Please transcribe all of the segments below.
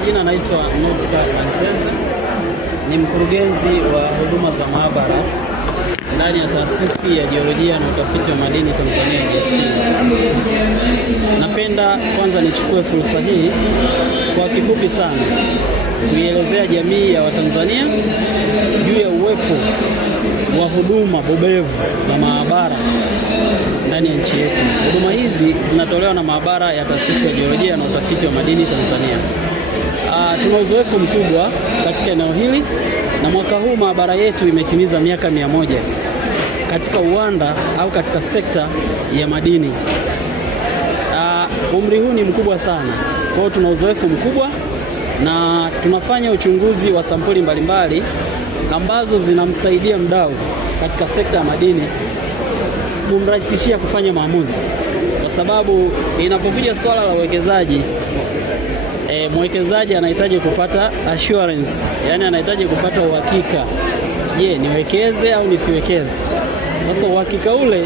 majina naitwa Notika Manteza, ni mkurugenzi wa huduma za maabara ndani ya Taasisi ya Jiolojia na Utafiti wa Madini Tanzania JST. Napenda kwanza nichukue fursa hii kwa kifupi sana kuielezea jamii ya Watanzania juu ya uwepo wa huduma bobevu za maabara ndani ya nchi yetu. Huduma hizi zinatolewa na maabara ya Taasisi ya Jiolojia na Utafiti wa Madini Tanzania. Tuna uzoefu mkubwa katika eneo hili, na mwaka huu maabara yetu imetimiza miaka 100 katika uwanda au katika sekta ya madini. Umri huu ni mkubwa sana, kwa hiyo tuna uzoefu mkubwa na tunafanya uchunguzi wa sampuli mbalimbali ambazo zinamsaidia mdau katika sekta ya madini kumrahisishia kufanya maamuzi, kwa sababu inapokuja swala la uwekezaji, mwekezaji anahitaji kupata assurance, yani anahitaji kupata uhakika. Je, niwekeze au nisiwekeze? Sasa uhakika ule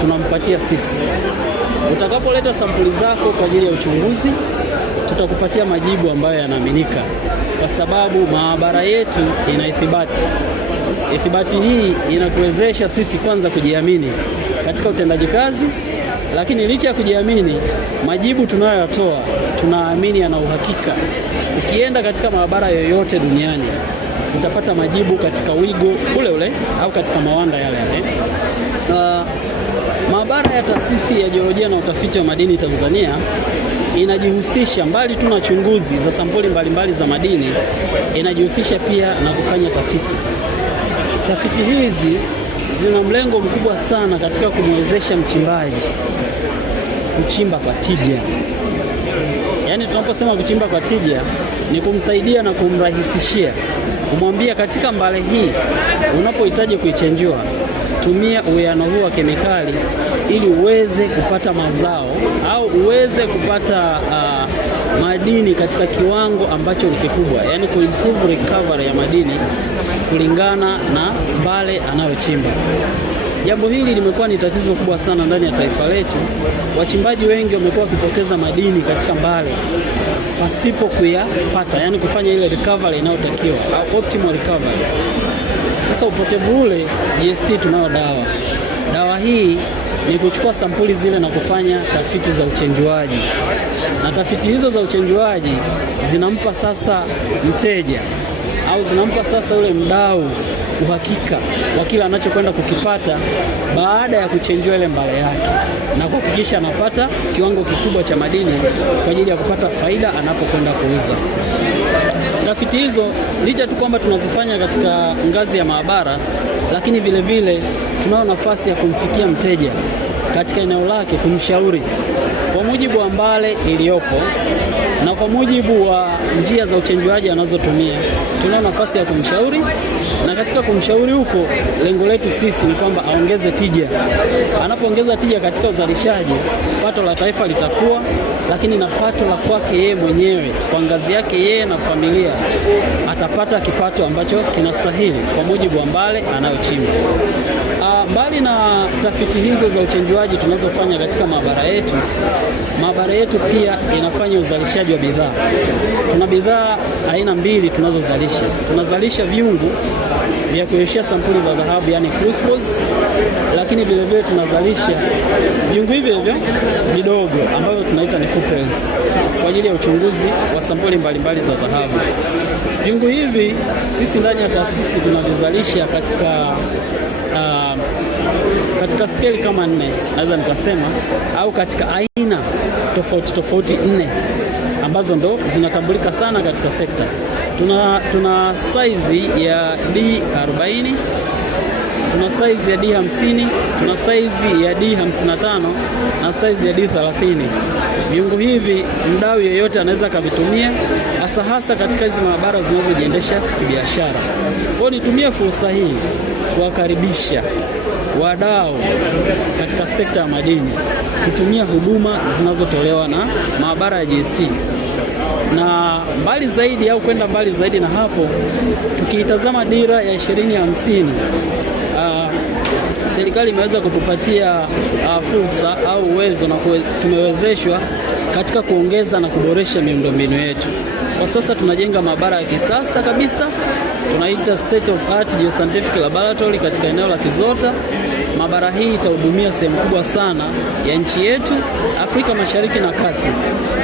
tunampatia sisi. Utakapoleta sampuli zako kwa ajili ya uchunguzi, tutakupatia majibu ambayo yanaaminika, kwa sababu maabara yetu ina ithibati. Ithibati hii inatuwezesha sisi kwanza kujiamini katika utendaji kazi, lakini licha ya kujiamini, majibu tunayoyatoa tunaamini yana uhakika. Ukienda katika maabara yoyote duniani utapata majibu katika wigo ule ule au katika mawanda yale yale. Maabara ya Taasisi ya Jiolojia na Utafiti wa Madini Tanzania inajihusisha, mbali tu na chunguzi za sampuli mbalimbali za madini, inajihusisha pia na kufanya tafiti. Tafiti hizi zina mlengo mkubwa sana katika kumwezesha mchimbaji kuchimba kwa tija. Yaani tunaposema kuchimba kwa tija ni kumsaidia na kumrahisishia, kumwambia katika mbale hii unapohitaji kuichenjua, tumia uwiano huu wa kemikali ili uweze kupata mazao au uweze kupata madini katika kiwango ambacho ni kikubwa, yani kuimprove recovery ya madini kulingana na mbale anayochimba. Jambo hili limekuwa ni tatizo kubwa sana ndani ya taifa letu. Wachimbaji wengi wamekuwa wakipoteza madini katika mbale pasipo kuyapata, yani kufanya ile recovery inayotakiwa au optimal recovery. Sasa upotevu ule, JST tunayo dawa. Dawa hii ni kuchukua sampuli zile na kufanya tafiti za uchenjuaji, na tafiti hizo za uchenjuaji zinampa sasa mteja au zinampa sasa ule mdau uhakika wa kile anachokwenda kukipata baada ya kuchenjua ile mbale yake, na kuhakikisha anapata kiwango kikubwa cha madini kwa ajili ya kupata faida anapokwenda kuuza. Tafiti hizo licha tu kwamba tunazifanya katika ngazi ya maabara, lakini vile vile tunao nafasi ya kumfikia mteja katika eneo lake, kumshauri kwa mujibu wa mbale iliyopo na kwa mujibu wa njia za uchenjuaji anazotumia. Tunao nafasi ya kumshauri, na katika kumshauri huko, lengo letu sisi ni kwamba aongeze tija. Anapoongeza tija katika uzalishaji, pato la taifa litakuwa, lakini na pato la kwake yeye mwenyewe kwa ngazi yake yeye na familia, atapata kipato ambacho kinastahili kwa mujibu wa mbale anayochimba. Mbali na tafiti hizo za uchenjuaji tunazofanya katika maabara yetu pia inafanya uzalishaji wa bidhaa. Tuna bidhaa aina mbili tunazozalisha. Tunazalisha vyungu vya kuoshea sampuli za dhahabu, yani crucibles, lakini vile vile tunazalisha vyungu hivyo vidogo ambavyo tunaita ni couples kwa ajili ya uchunguzi wa sampuli mbalimbali za dhahabu. Vyungu hivi sisi ndani ya taasisi tunavizalisha katika scale kama 4 naweza nikasema, au katika aina tofauti 4 ambazo ndo zinatambulika sana katika sekta. Tuna size ya D40, tuna size ya D50, tuna size ya D55 na size ya D30. Viungo hivi mdau yeyote anaweza kuvitumia, hasa katika hizi maabara zinazojiendesha kibiashara. Kwa nitumie fursa hii kuwakaribisha wadau katika sekta ya madini kutumia huduma zinazotolewa na maabara ya JST. Na mbali zaidi au kwenda mbali zaidi na hapo, tukiitazama dira ya 2050, serikali imeweza kutupatia fursa au uwezo, na tumewezeshwa katika kuongeza na kuboresha miundombinu yetu. Kwa sasa tunajenga maabara ya kisasa kabisa, tunaita state of art geoscientific laboratory katika eneo la Kizota. Maabara hii itahudumia sehemu kubwa sana ya nchi yetu, Afrika Mashariki na Kati.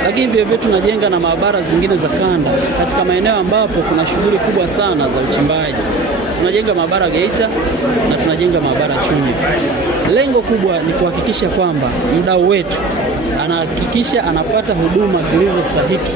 Lakini vile vile tunajenga na maabara zingine za kanda katika maeneo ambapo kuna shughuli kubwa sana za uchimbaji. Tunajenga maabara Geita na tunajenga maabara Chunya. Lengo kubwa ni kuhakikisha kwamba mdau wetu anahakikisha anapata huduma zilizostahiki